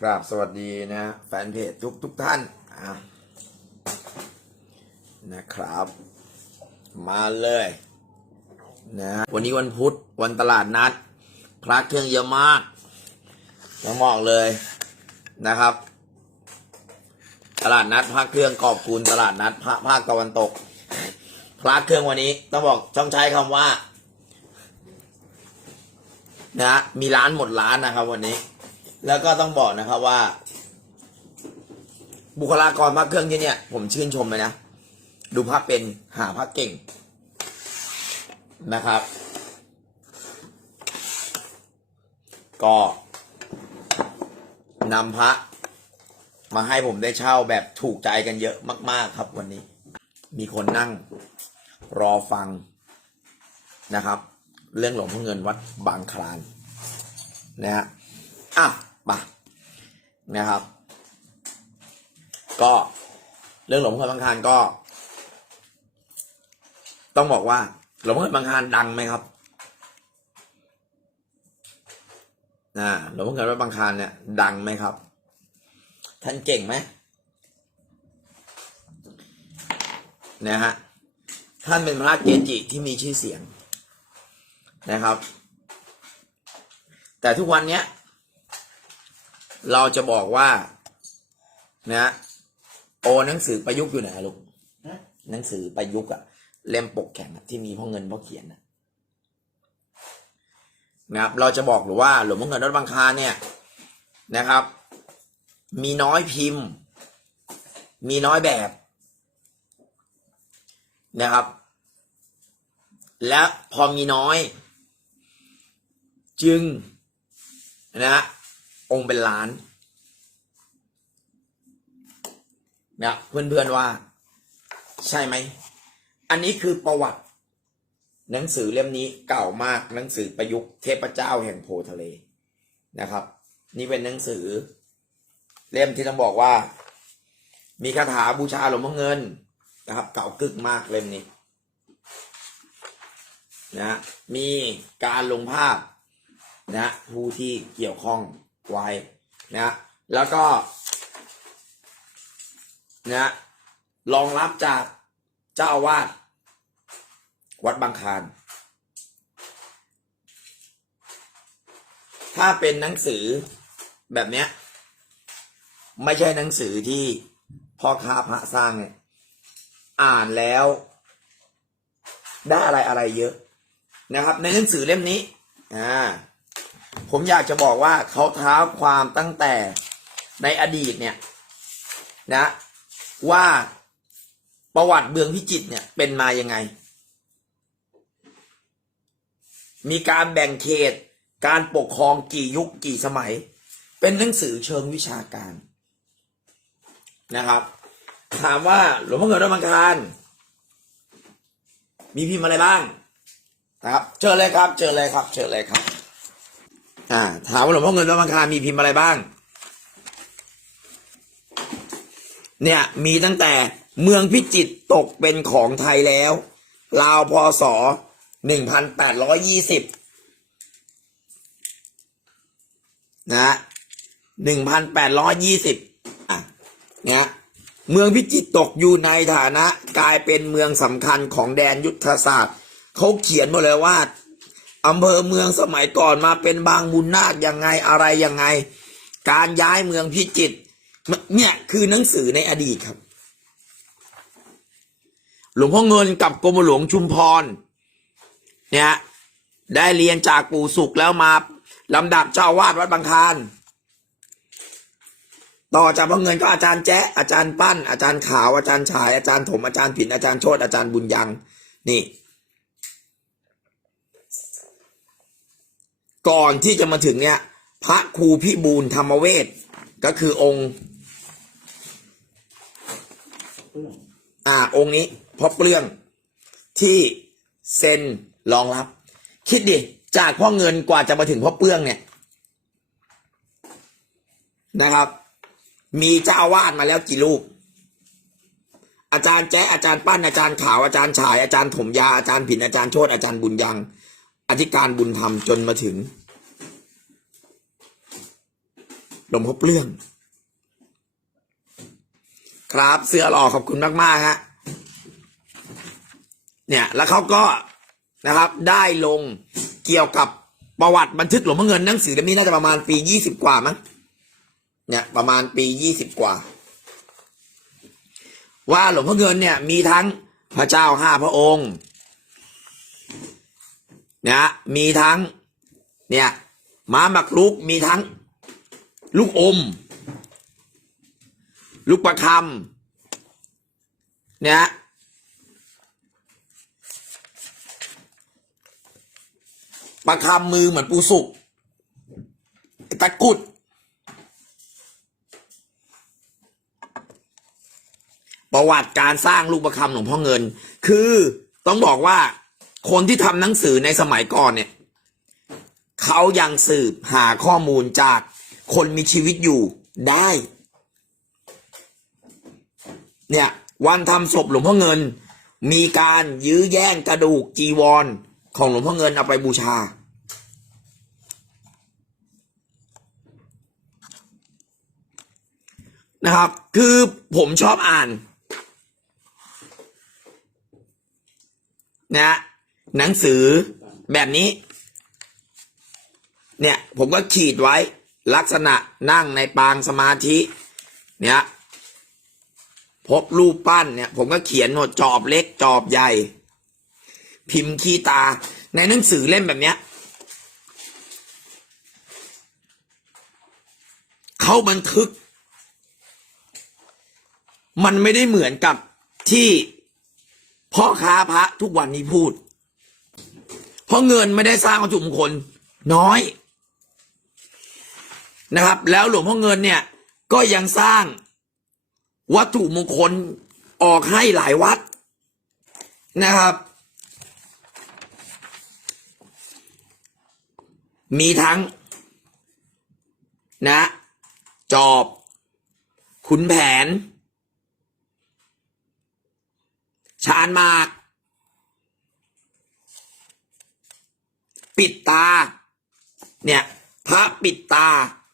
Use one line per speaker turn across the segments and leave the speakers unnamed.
กราบสวัสดีนะ แฟนเพจทุกทุกท่านนะครับ มาเลยนะวันนี้วันพุธวันตลาดนัด พระเครื่องเยอะมากต้องบอกเลยนะครับ ตลาดนัดพระเครื่องกอบกูลตลาดนัดพระภาคตะวันตก พระเครื่องวันนี้ต้องบอกต้องใช้คำว่านะมีร้านหมดร้านนะครับวันนี้ แล้วก็ต้องบอกนะครับว่า บุคลากรภาคเครื่องที่เนี่ย ผมชื่นชมเลยนะ ดูภาพเป็นหาภาพเก่งนะครับ ก็นำพระมาให้ผมได้เช่าแบบถูกใจกันเยอะมาก ๆ ครับวันนี้ มีคนนั่งรอฟังนะครับ เรื่องหลวงพ่อเงินวัดบางคลานนะฮะอะ มานะครับ ก็เรื่องหลวงพ่อเงินบางคานก็ ต้องบอกว่า หลวงพ่อเงินบางคานดังไหมครับนะหลวงพ่อเงินวัดบางคานเนี่ย ดังไหมครับ ท่านเก่งไหมนะฮะท่านเป็นพระเกจิที่มีชื่อเสียงนะครับ แต่ทุกวันเนี้ย เราจะบอกว่า นะโอหนังสือประยุกต์อยู่ไหนลูกหนังสือประยุกต์อะเล่มปกแข็งที่มีพ่อเงินพ่อเขียนอะนะครับ เราจะบอกหรือว่าหลวงพ่อเงินรถบางคาเนี่ยนะครับ มีน้อยพิมพ์ มีน้อยแบบนะครับ และพอมีน้อย จึงนะฮะ องค์เป็นล้านนะเพื่อนๆว่า ใช่ไหม อันนี้คือประวัติ หนังสือเล่มนี้เก่ามากหนังสือประยุกต์เทพเจ้าแห่งโพทะเลนะครับ นี่เป็นหนังสือ เล่มที่ต้องบอกว่า มีคาถาบูชาหลวงพ่อเงินนะครับ เก่ากึกมากเล่มนี้นะมีการลงภาพนะผู้ที่เกี่ยวข้อง ไว้นะแล้วก็นะรองรับจากเจ้าอาวาสวัดบางคานถ้าเป็นหนังสือแบบเนี้ย ไม่ใช่หนังสือที่พ่อค้าพระสร้างเนี่ยอ่านแล้ว ได้อะไรอะไรเยอะนะครับ ในหนังสือเล่มนี้อ่า ผมอยากจะบอกว่าเขาท้าความตั้งแต่ในอดีตเนี่ย นะ ว่าประวัติเมืองพิจิตรเนี่ยเป็นมายังไง มีการแบ่งเขต การปกครองกี่ยุคกี่สมัย เป็นหนังสือเชิงวิชาการนะครับ ถามว่าหลวงพ่อเงินวัดบางคานมีพิมพ์อะไรบ้างนะครับ เจอเลยครับ เจอเลยครับ เจอเลยครับ อ่า ถามว่าหลวงพ่อเงินวัดบางคามีพิมพ์อะไรบ้าง เนี่ย มีตั้งแต่เมืองพิจิตรตกเป็นของไทยแล้ว ราวพศหนึ่งพันแปดร้อยยี่สิบนะหนึ่งพันแปดร้อยยี่สิบอะเนี่ยเมืองพิจิตรตกอยู่ในฐานะ กลายเป็นเมืองสำคัญของแดนยุทธศาสตร์ เขาเขียนหมดเลยว่า อำเภอเมืองสมัยก่อนมาเป็นบางบุญนาคยังไงอะไรยังไง การย้ายเมืองพิจิตรเนี่ยคือหนังสือในอดีตครับ หลวงพ่อเงินกับกรมหลวงชุมพร เนี่ยได้เรียนจากปู่สุขแล้วมาลำดับเจ้าวาดวัดบางคานต่อจากพ่อเงินก็อาจารย์แจ๊อาจารย์ปั้น อาจารย์ขาวอาจารย์ชายอาจารย์ถมอาจารย์ผินอาจารย์โชตอาจารย์บุญยังนี่ ก่อนที่จะมาถึงเนี่ย พระครูพิบูลธรรมเวทก็คือองค์ อ่า องค์นี้พอเปลื้องที่เซ็นรองรับ คิดดิ จากพ่อเงินกว่าจะมาถึงพ่อเปลื้องเนี่ยนะครับ มีเจ้าอาวาสมาแล้วกี่รูป อาจารย์แจ๊อาจารย์ปั้นอาจารย์ขาวอาจารย์ฉายอาจารย์ถมยาอาจารย์ผินอาจารย์โชตอาจารย์บุญยัง อธิการบุญธรรมจนมาถึงหลวงพ่อเปลื้อง ครับเสื้อหล่อขอบคุณมาก ๆ ฮะ เนี่ยแล้วเขาก็นะครับ ได้ลงเกี่ยวกับประวัติบันทึกหลวงพ่อเงินหนังสือเล่มนี้น่าจะประมาณปียี่สิบกว่ามั้งเนี่ยประมาณปียี่สิบกว่า ว่าหลวงพ่อเงินเนี่ยมีทั้งพระเจ้าห้าพระองค์ นี่ยมีทั้งเนี่ยม้าหมักลุกมีทั้ง ลูกอม ลูกประคำเนี่ยประคำมือเหมือนปูสุกตะกุด ประวัติการสร้างลูกประคำหลวงพ่อเงิน คือต้องบอกว่า คนที่ทำหนังสือในสมัยก่อนเนี่ยเขายังสืบหาข้อมูลจากคนมีชีวิตอยู่ได้ เนี่ยวันทำศพหลวงพ่อเงิน มีการยื้อแย่งกระดูกจีวร ของหลวงพ่อเงินเอาไปบูชา นะครับ คือผมชอบอ่านนะฮะ หนังสือแบบนี้ เนี่ยผมก็ขีดไว้ลักษณะนั่งในปางสมาธิ เนี่ยพบรูปปั้นเนี่ย ผมก็เขียนหนวดจอบเล็กจอบใหญ่ พิมพ์ขี้ตาในหนังสือเล่มแบบเนี้ยเขาบันทึก มันไม่ได้เหมือนกับที่พ่อค้าพระทุกวันนี้พูด เพราะเงินไม่ได้สร้างวัตถุมงคลน้อยนะครับ แล้วหลวงพ่อเงินเนี่ย ก็ยังสร้างวัตถุมงคลออกให้หลายวัดนะครับ มีทั้ง นะ จอบ ขุนแผน ชานมาก ปิดตา เนี่ย พระปิดตา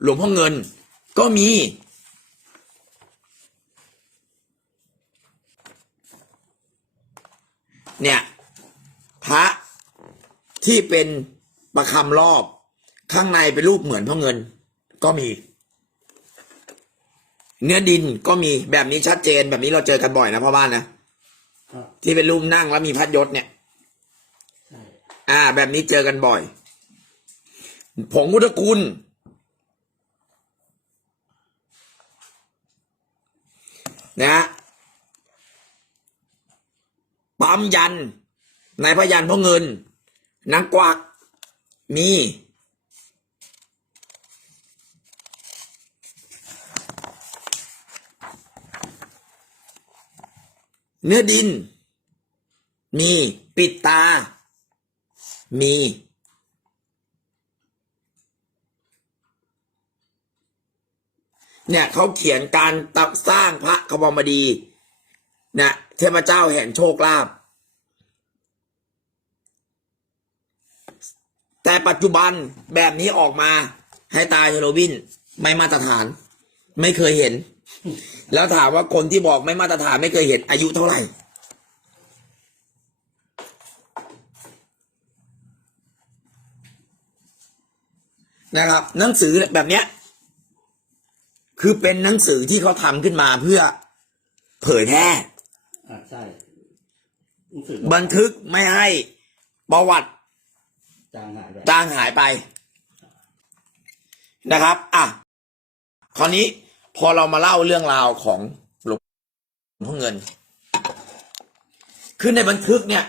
หลวงพ่อเงิน ก็มี เนี่ย พระที่เป็นประคำรอบ ข้างในเป็นรูปเหมือนพ่อเงิน ก็มี เนื้อดินก็มีแบบนี้ชัดเจนแบบนี้เราเจอกันบ่อยนะพ่อบ้านนะ
ครับ
ที่เป็นรูปนั่งแล้วมีพัดยศเนี่ย
ใช่
อ่า แบบนี้เจอกันบ่อย ผงพุทธคุณนะฮะปั๊มยัน ในพยันพ่อเงินนางกวักมีเนื้อดิน มี ปิดตา มี เนี่ยเขาเขียนการตัสร้างพระขบมดีนะเทพเจ้าแห่งโชคลาภแต่ปัจจุบันแบบนี้ออกมา ให้ตายเทโรบินไม่มาตรฐาน ไม่เคยเห็น แล้วถามว่าคนที่บอกไม่มาตรฐานไม่เคยเห็นอายุเท่าไหร่ นะครับ หนังสือแบบเนี้ย คือเป็นหนังสือที่เขาทำขึ้นมาเพื่อเผยแพร่
อ่าใช่หนังสือ
บันทึกไม่ให้ประวัติ
จางหายไป
จางหายไปนะครับ อะ คราวนี้พอเรามาเล่าเรื่องราวของหลวงพ่อเงิน คือในบันทึกเนี่ย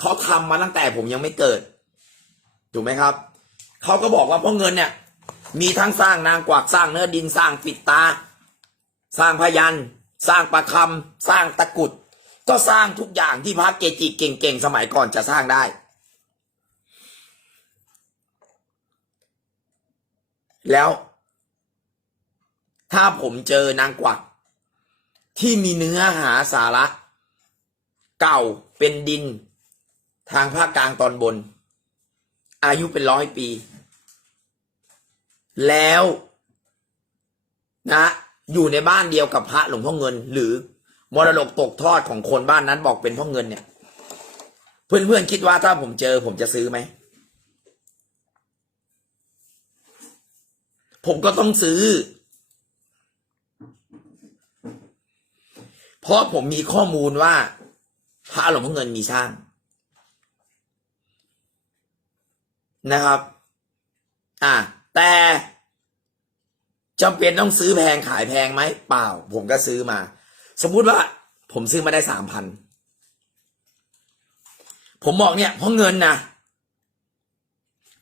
เขาทำมาตั้งแต่ผมยังไม่เกิด ถูกไหมครับ เขาก็บอกว่าเพ่อเงินเนี่ย มีทั้งสร้างนางกวักสร้างเนื้อดินสร้างปิดตา สร้างพยันสร้างประคำสร้างตะกุด ก็สร้างทุกอย่างที่พระเกจิเก่งๆสมัยก่อนจะสร้างได้ แล้ว ถ้าผมเจอนางกวัก ที่มีเนื้อหาสาระ เก่าเป็นดิน ทางภาคกลางตอนบน อายุเป็นร้อยปี แล้วนะอยู่ในบ้านเดียวกับพระหลวงพ่อเงิน หรือมรดกตกทอดของคนบ้านนั้นบอกเป็นพ่อเงินเนี่ย เพื่อนๆคิดว่าถ้าผมเจอผมจะซื้อไหม ผมก็ต้องซื้อ เพราะผมมีข้อมูลว่า พระหลวงพ่อเงินมีช่าง นะครับ อะแต่จำเป็นต้องซื้อแพงขายแพงไหมเปล่า ผมก็ซื้อมา สมมุติว่า ผมซื้อมาได้สามพันผมบอกเนี่ยเพราะเงินนะ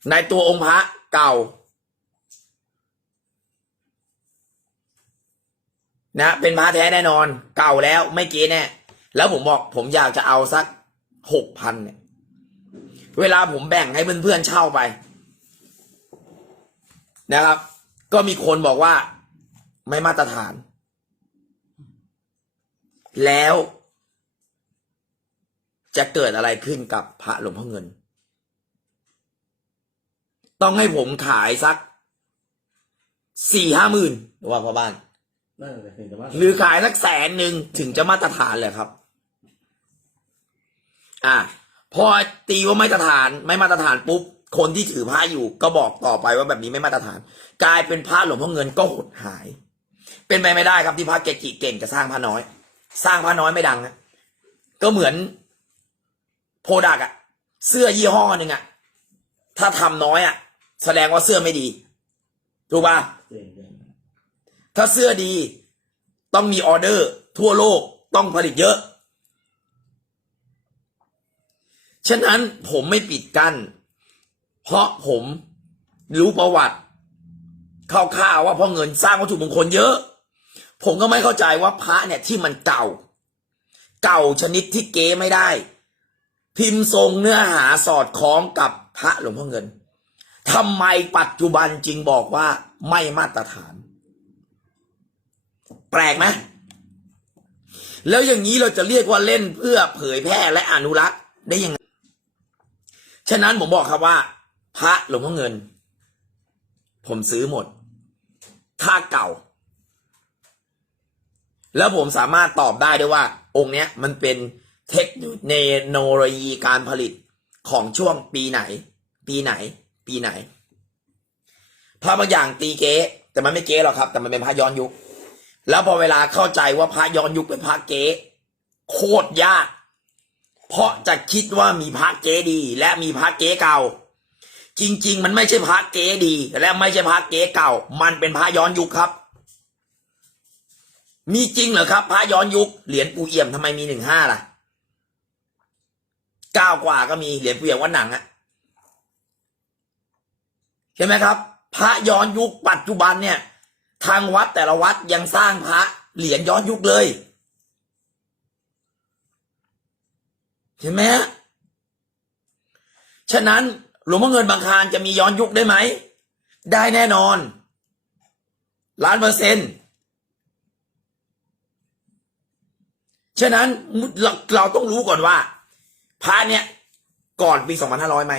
ในตัวองค์พระเก่า นะ เป็นพระแท้แน่นอน เก่าแล้วไม่เก๊แน่แล้วผมบอกผมอยากจะเอาสักหกพันเนี่ย เวลาผมแบ่งให้เพื่อนๆเช่าไป นะครับ ก็มีคนบอกว่าไม่มาตรฐาน แล้ว จะเกิดอะไรขึ้นกับพระหลวงพ่อเงิน ต้องให้ผมขายสักสี่ห้าหมื่นว่าพ่อบ้าน
นั่นแหละเห็นแต่ว่า
หรือขายสักแสนหนึ่งถึงจะมาตรฐานเลยครับ อะ พอตีว่าไม่มาตรฐานไม่มาตรฐานปุ๊บคนที่ถือผ้าอยู่ก็บอกต่อไปว่าแบบนี้ไม่มาตรฐาน กลายเป็นพระหลวงพ่อเงินก็หดหาย เป็นไปไม่ได้ครับที่พระเกจิเก่งจะสร้างพระน้อย สร้างพระน้อยไม่ดังนะก็เหมือนโพดักอะเสื้อยี่ห้อหนึ่งอะถ้าทำน้อยอะแสดงว่าเสื้อไม่ดี ถูกป่ะถ้าเสื้อดีต้องมีออเดอร์ ทั่วโลกต้องผลิตเยอะ ฉะนั้นผมไม่ปิดกัน้น เพราะผมรู้ประวัติคร่าวๆว่าพ่อเงินสร้างวัตถุมงคลเยอะ ผมก็ไม่เข้าใจว่าพระเนี่ยที่มันเก่า เก่าชนิดที่เก๊ไม่ได้ พิมพ์ทรงเนื้อหาสอดคล้องกับพระหลวงพ่อเงินทำไมปัจจุบันจึงบอกว่าไม่มาตรฐาน แปลกไหมแล้วอย่างนี้เราจะเรียกว่าเล่นเพื่อเผยแพร่และอนุรักษ์ได้ยังไง ฉะนั้นผมบอกครับว่า พระหลวงพ่อเงิน ผมซื้อหมด ถ้าเก่า แล้วผมสามารถตอบได้ด้วยว่า องค์เนี้ยมันเป็นเทคโนโลยีการผลิตของช่วงปีไหน ปีไหน ปีไหนพระบางอย่างตีเก๊แต่มันไม่เก๊หรอกครับ แต่มันเป็นพระย้อนยุค แล้วพอเวลาเข้าใจว่าพระย้อนยุคเป็นพระเก๊โคตรยาก เพราะจะคิดว่ามีพระเกดี และมีพระเกเก่า จริง ๆ มันไม่ใช่พระเกดี และไม่ใช่พระเกเก่า มันเป็นพระย้อนยุคครับ มีจริงเหรอครับ พระย้อนยุคเหรียญปูเอี่ยมทำไมมีหนึ่งห้าล่ะเก้ากว่าก็มีเหรียญปูเอี่ยมวัดหนังอะเห็นไหมครับ พระย้อนยุคปัจจุบันเนี่ย ทางวัดแต่ละวัดยังสร้างพระเหรียญย้อนยุคเลย เห็นไหมฮะฉะนั้นหลวงพ่อเงินบางคารจะมีย้อนยุคได้ไหม ได้แน่นอน ล้านเปอร์เซ็นต์ฉะนั้นเราเราต้องรู้ก่อนว่าพระเนี่ย ก่อนปีสองพันห้าร้อยไหม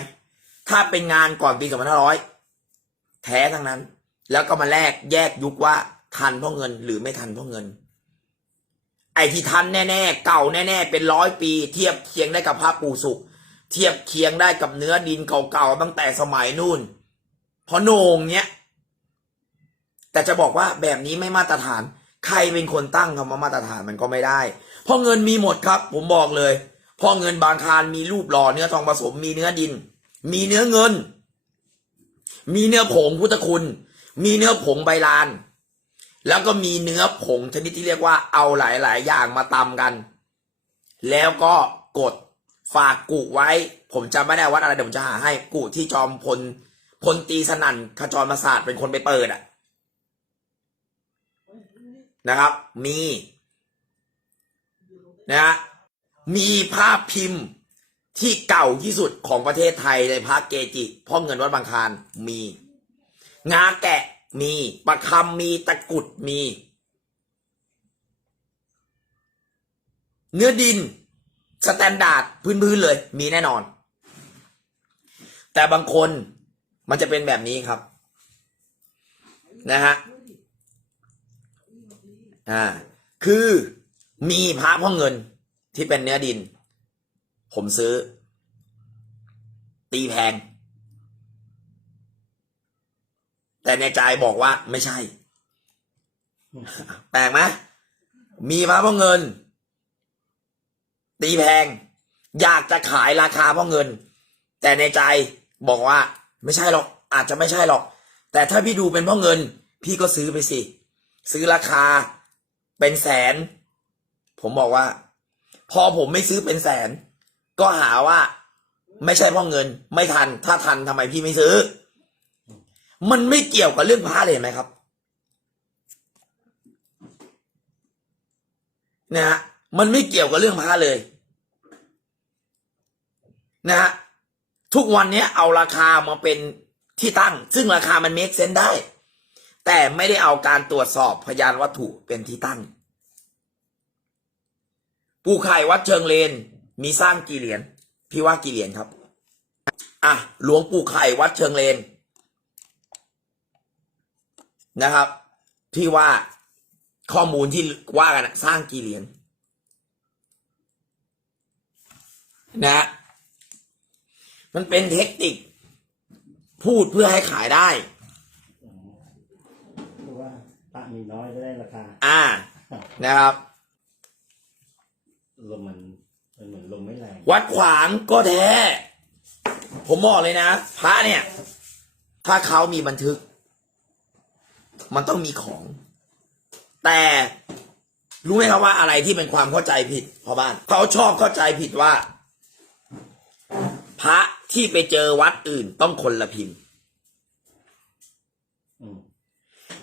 ถ้าเป็นงานก่อนปีสองพันห้าร้อยแท้ทั้งนั้น แล้วก็มาแลกแยกยุคว่าทันเพราะเงินหรือไม่ทันเพราะเงิน ไอ้ที่ทันแน่ๆ เก่าแน่ๆ เป็นร้อยปี เทียบเคียงได้กับพระปู่สุข เทียบเคียงได้กับเนื้อดินเก่าๆตั้งแต่สมัยนู่นพราะโหนงเนี้ยแต่จะบอกว่าแบบนี้ไม่มาตรฐาน ใครเป็นคนตั้งคำว่ามาตรฐานมันก็ไม่ได้ เพราะเงินมีหมดครับ ผมบอกเลยเพราะเงินบางคารมีรูปหล่อเนื้อทองผสมมีเนื้อดิน มีเนื้อเงิน มีเนื้อผงพุทธคุณ มีเนื้อผงใบลาน แล้วก็มีเนื้อผงชนิดที่เรียกว่าเอาหลาย ๆ อย่างมาตำกัน แล้วก็กดฝากกุไว้ ผมจำไม่ได้วัดอะไรเดี๋ยวผมจะหาให้กุที่จอมพลพลตีสนั่นขจรมาศาสตร์เป็นคนไปเปิดอะนะครับ มีนะฮะมีภาพพิมพ์ที่เก่าที่สุดของประเทศไทยในพระเกจิพ่อเงินวัดบางคารมี งาแกะ มีประคำมีตะกุดมี เนื้อดิน สแตนดาร์ดพื้นๆเลย มีแน่นอน แต่บางคนมันจะเป็นแบบนี้ครับ นะฮะอ่าคือมีพระพ่อเงินที่เป็นเนื้อดิน ผมซื้อ ตีแพง แต่ในใจบอกว่าไม่ใช่ แปลกไหมมีพระพ่อเงิน ตีแพง อยากจะขายราคาพ่อเงิน แต่ในใจบอกว่า ไม่ใช่หรอก อาจจะไม่ใช่หรอก แต่ถ้าพี่ดูเป็นพ่อเงิน พี่ก็ซื้อไปสิ ซื้อราคาเป็นแสน ผมบอกว่า พอผมไม่ซื้อเป็นแสน ก็หาว่า ไม่ใช่พ่อเงิน ไม่ทัน ถ้าทันทำไมพี่ไม่ซื้อ มันไม่เกี่ยวกับเรื่องพระเลยเห็นไหมครับนะฮะมันไม่เกี่ยวกับเรื่องพระเลยนะฮะทุกวันนี้เอาราคามาเป็นที่ตั้ง ซึ่งราคามันเมคเซนได้ แต่ไม่ได้เอาการตรวจสอบพยานวัตถุเป็นที่ตั้ง ปูไข่วัดเชิงเลน มีสร้างกี่เหรียญพี่ว่ากี่เหรียญครับ อะหลวงปู่ไข่วัดเชิงเลน นะครับ ที่ว่าข้อมูลที่ว่ากันอะสร้างกี่เหรียญนะฮะมันเป็นเทคนิค พูดเพื่อให้ขายได้
เพราะว่าพระมีน้อยก็ได้ราคา
อ่า นะครับ
ลมมันมันเหมือนลมไม่แรง
วัดขวางก็แท้ ผมบอกเลยนะ พระเนี่ย ถ้าเขามีบันทึก มันต้องมีของ แต่รู้ไหมครับว่าอะไรที่เป็นความเข้าใจผิดพ่อบ้านเขาชอบเข้าใจผิดว่า พระที่ไปเจอวัดอื่นต้องคนละพิมพ์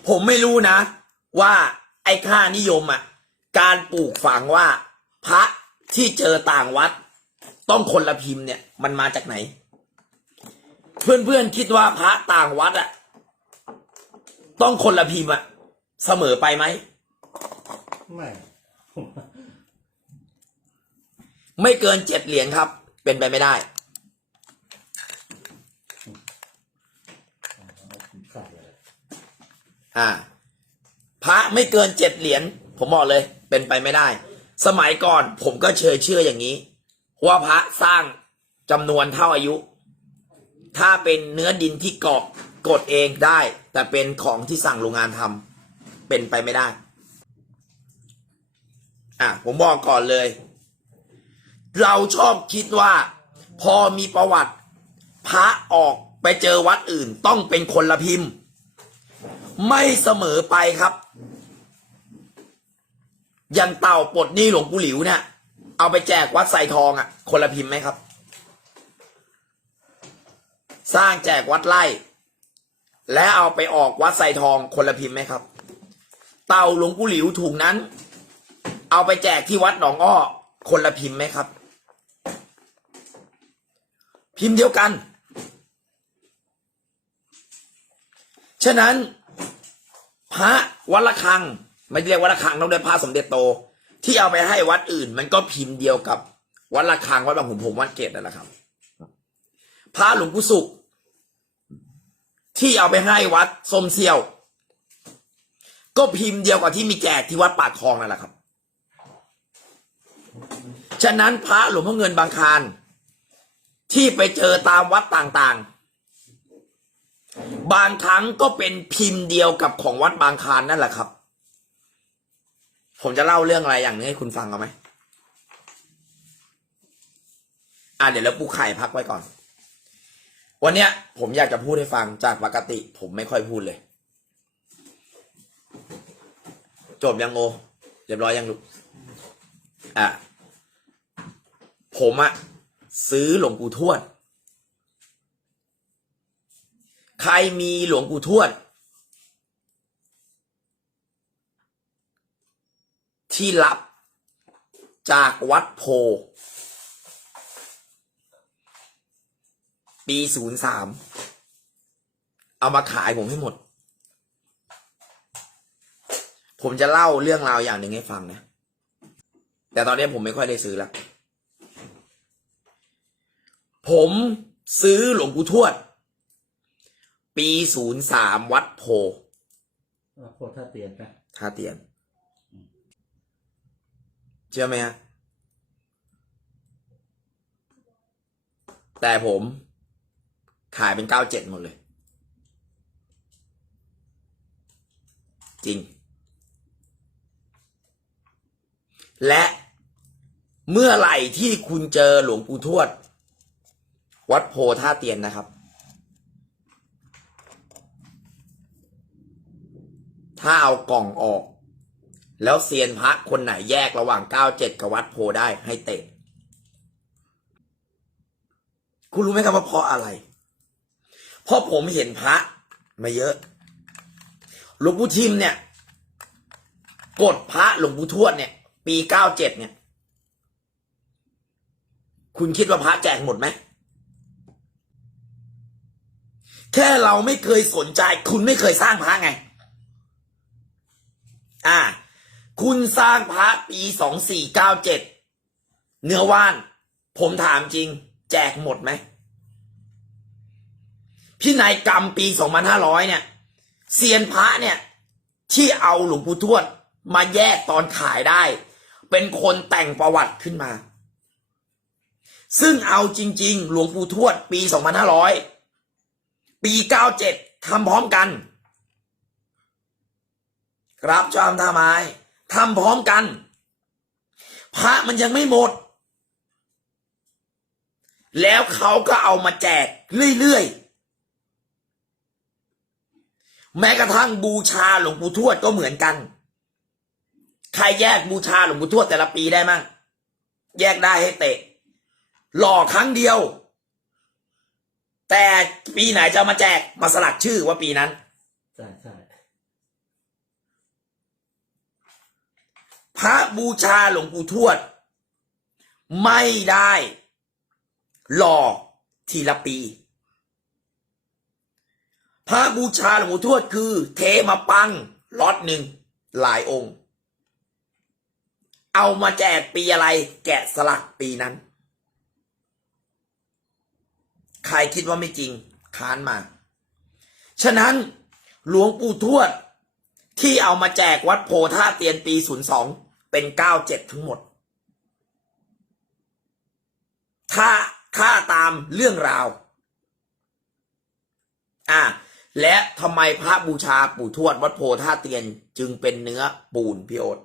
ผมไม่รู้นะ ว่าไอ้ค่านิยมอะ การปลูกฝังว่า พระที่เจอต่างวัด ต้องคนละพิมพ์เนี่ย มันมาจากไหน เพื่อนๆคิดว่าพระต่างวัดอะ ต้องคนละพิมพ์อะเสมอไปไหม
ไม่ผมว่า
ไม่เกินเจ็ดเหรียญครับ เป็นไปไม่ได้
เอาผมใส่เลย
อ่า พระไม่เกินเจ็ดเหรียญผมบอกเลย เป็นไปไม่ได้ สมัยก่อนผมก็เชื่อเชื่ออย่างนี้ว่าพระสร้างจำนวนเท่าอายุ ถ้าเป็นเนื้อดินที่เกาะกดเองได้ แต่เป็นของที่สั่งโรงงานทำเป็นไปไม่ได้ อะผมบอกก่อนเลย เราชอบคิดว่า พอมีประวัติ พระออกไปเจอวัดอื่น ต้องเป็นคนละพิมพ์ ไม่เสมอไปครับอย่างเต่าปลดหนี้หลวงปู่หลิวเนี่ย เอาไปแจกวัดไซทองอะ่ะ คนละพิมพ์ไหมครับ สร้างแจกวัดไร่ และเอาไปออกวัดไซทองคนละพิมพ์ไหมครับ เต่าหลวงปู่หลิวถุงนั้น เอาไปแจกที่วัดหนองอ้อคนละพิมพ์ไหมครับ พิมพ์เดียวกัน ฉะนั้น พระวัดละคัง ไม่เรียกวัดละคังต้องเรียกพระสมเด็จโต ที่เอาไปให้วัดอื่น มันก็พิมพ์เดียวกับวัดละคังวัดบางขุนพรมวัดเกตนั่นแหละครับพระหลวงปู่สุข ที่เอาไปให้วัดส้มเซียว ก็พิมพ์เดียวกับที่มีแจกที่วัดปากคลองนั่นแหละครับ ฉะนั้นพระหลวงพ่อเงินบางคารที่ไปเจอตามวัดต่างๆ บางครั้งก็เป็นพิมพ์เดียวกับของวัดบางคารนั่นแหละครับ ผมจะเล่าเรื่องอะไรอย่างนี้ให้คุณฟังเอาไหมอะเดี๋ยวแล้วปูไข่พักไว้ก่อน วันเนี้ยผมอยากจะพูดให้ฟังจากปกติ ผมไม่ค่อยพูดเลย จบยังโอเรียบร้อยยังลูกอะผมอะซื้อหลวงปู่ทวด ใครมีหลวงปู่ทวด ที่รับจากวัดโพ ปีศูนย์สามเอามาขายผมให้หมด ผมจะเล่าเรื่องราวอย่างหนึ่งให้ฟังนะ แต่ตอนนี้ผมไม่ค่อยได้ซื้อแล้วผมซื้อหลวงปู่ทวด ปีศูนย์สามวัดโพ
เอาโคตรท่าเตียนนะ
ท่าเตียน
อืม
เชื่อไหมฮะแต่ผม ขายเป็นเก้าเจ็ดหมดเลย จริง และเมื่อไหร่ที่คุณเจอหลวงปู่ทวด วัดโพท่าเตียนนะครับ ถ้าเอากล่องออก แล้วเซียนพระคนไหนแยกระหว่าง 97 กับวัดโพได้ให้เตะ คุณรู้ไหมครับว่าเพราะอะไร เพราะผมเห็นพระมาเยอะหลวงปู่ทิมเนี่ย กดพระหลวงปู่ทวดเนี่ย ปี97เนี่ย คุณคิดว่าพระแจกหมดไหม แค่เราไม่เคยสนใจ คุณไม่เคยสร้างพระไง อ่า คุณสร้างพระปีสองสี่เก้าเจ็ดเนื้อว่าน ผมถามจริง แจกหมดไหม พี่นายกรรมปีสองพันห้าร้อยเนี่ยเซียนพระเนี่ย ที่เอาหลวงปู่ทวดมาแยกตอนขายได้ เป็นคนแต่งประวัติขึ้นมา ซึ่งเอาจริง ๆ หลวงปู่ทวดปีสองพันห้าร้อยปีเก้าเจ็ดทำพร้อมกัน ครับจอมท่าไม้ทำพร้อมกัน พระมันยังไม่หมด แล้วเขาก็เอามาแจกเรื่อย ๆ แม้กระทั่งบูชาหลวงปู่ทวดก็เหมือนกัน ใครแยกบูชาหลวงปู่ทวดแต่ละปีได้มั่งแยกได้ให้เตะ หล่อครั้งเดียว แต่ปีไหนจะมาแจกมาสลักชื่อว่าปีนั้น
ใช่ใช่
พระบูชาหลวงปู่ทวด ไม่ได้ หล่อทีละปี พระบูชาหลวงปู่ทวดคือ เทมาปังล็อตหนึ่งหลายองค์ เอามาแจกปีอะไรแกะสลักปีนั้น ใครคิดว่าไม่จริงค้านมา ฉะนั้นหลวงปู่ทวด ที่เอามาแจกวัดโพท่าเตียนปี 02 เป็น 97 ทั้งหมด ถ้าค่าตามเรื่องราว อะ และทำไมพระบูชาปู่ทวดวัดโพท่าเตียนจึงเป็นเนื้อปูนพี่โอต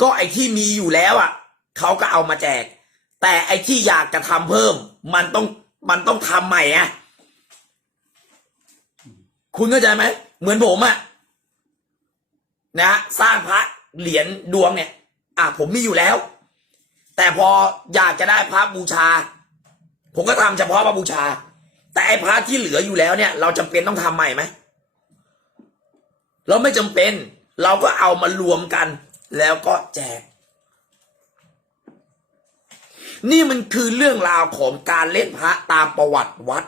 ก็ไอที่มีอยู่แล้วอะเขาก็เอามาแจก แต่ไอที่อยากจะทำเพิ่ม มันต้องมันต้องทำใหม่อะคุณเข้าใจไหมเหมือนผมอะนะสร้างพระเหรียญดวงเนี่ย อะผมมีอยู่แล้ว แต่พออยากจะได้พระบูชา ผมก็ทำเฉพาะพระบูชา แต่ไอ้พระที่เหลืออยู่แล้วเนี่ย เราจำเป็นต้องทำใหม่ไหมเราไม่จำเป็น เราก็เอามารวมกัน แล้วก็แจก นี่มันคือเรื่องราวของการเล่นพระตามประวัติวัด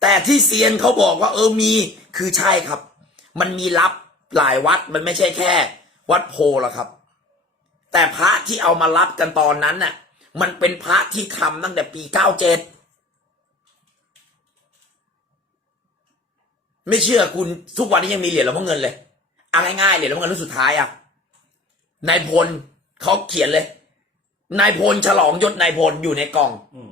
แต่ที่เซียนเขาบอกว่า เออมีคือใช่ครับ มันมีรับหลายวัดมันไม่ใช่แค่ วัดโพหรอครับ แต่พระที่เอามารับกันตอนนั้นน่ะ มันเป็นพระที่ทำตั้งแต่ปีเก้าเจ็ดไม่เชื่อคุณทุกวันนี้ยังมีเหรียญหลวงพ่อเงินเลยเอาง่ายๆเหรียญหลวงพ่อเงินรุ่นสุดท้ายอะนายพลเขาเขียนเลยนายพลฉลองยศนายพลอยู่ในกล่อง
อืม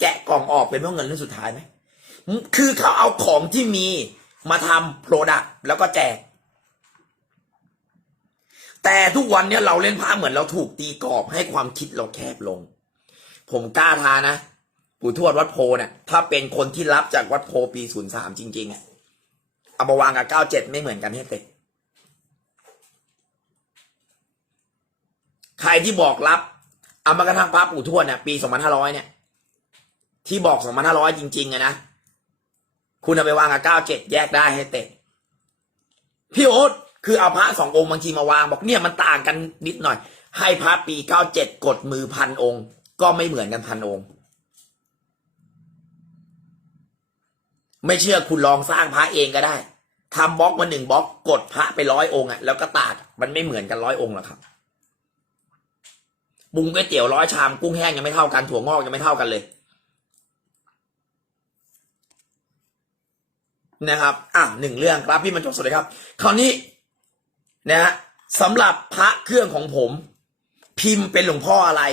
แกะกล่องออกเป็นพวกเงินเรื่องสุดท้ายไหม คือเขาเอาของที่มีมาทำโปรดักต์แล้วก็แจก แต่ทุกวันเนี้ยเราเล่นผ้าเหมือนเราถูกตีกรอบให้ความคิดเราแคบลง ผมกล้าทานะปู่ทวดวัดโพเนี่ยถ้าเป็นคนที่รับจากวัดโพปีศูนย์สามจริงๆอะเอามาวางกับเก้าเจ็ดไม่เหมือนกันให้เต็ใครที่บอกรับเอามากระทั่งพระปู่ทวดเนี่ยปีสองพันห้าร้อยเนี่ย ที่บอกสองพันห้าร้อยจริงๆอะนะคุณเอาไปวางกับเก้าเจ็ดแยกได้ให้เตะพี่โอ๊ต คือเอาพระสององค์บางทีมาวางบอกเนี่ยมันต่างกันนิดหน่อย ให้พระปีเก้าเจ็ดกดมือพันองค์ ก็ไม่เหมือนกันพันองค์ ไม่เชื่อคุณลองสร้างพระเองก็ได้ทำบล็อกมาหนึ่งบล็อกกดพระไปร้อยองค์อะแล้วก็ตากมันไม่เหมือนกันร้อยองค์หรอกครับปรุงก๋วยเตี๋ยวร้อยชามกุ้งแห้งยังไม่เท่ากันถั่วงอกยังไม่เท่ากันเลยนะครับ อะหนึ่งเรื่องครับพี่มันจบสวัสดีครับ คราวนี้ นะฮะสำหรับพระเครื่องของผม พิมพ์เป็นหลวงพ่ออะไร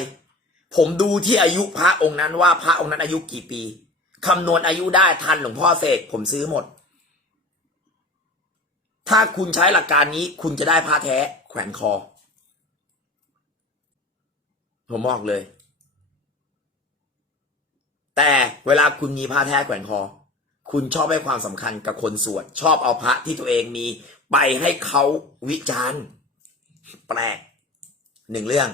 ผมดูที่อายุพระองค์นั้นว่าพระองค์นั้นอายุกี่ปีคำนวณอายุได้ทันหลวงพ่อเสกผมซื้อหมด ถ้าคุณใช้หลักการนี้คุณจะได้พระแท้ แขวนคอ ผมบอกเลย แต่เวลาคุณมีพระแท้แขวนคอ คุณชอบให้ความสำคัญกับคนสวด ชอบเอาพระที่ตัวเองมี ไปให้เขาวิจารณ์แปลกหนึ่งเรื่อง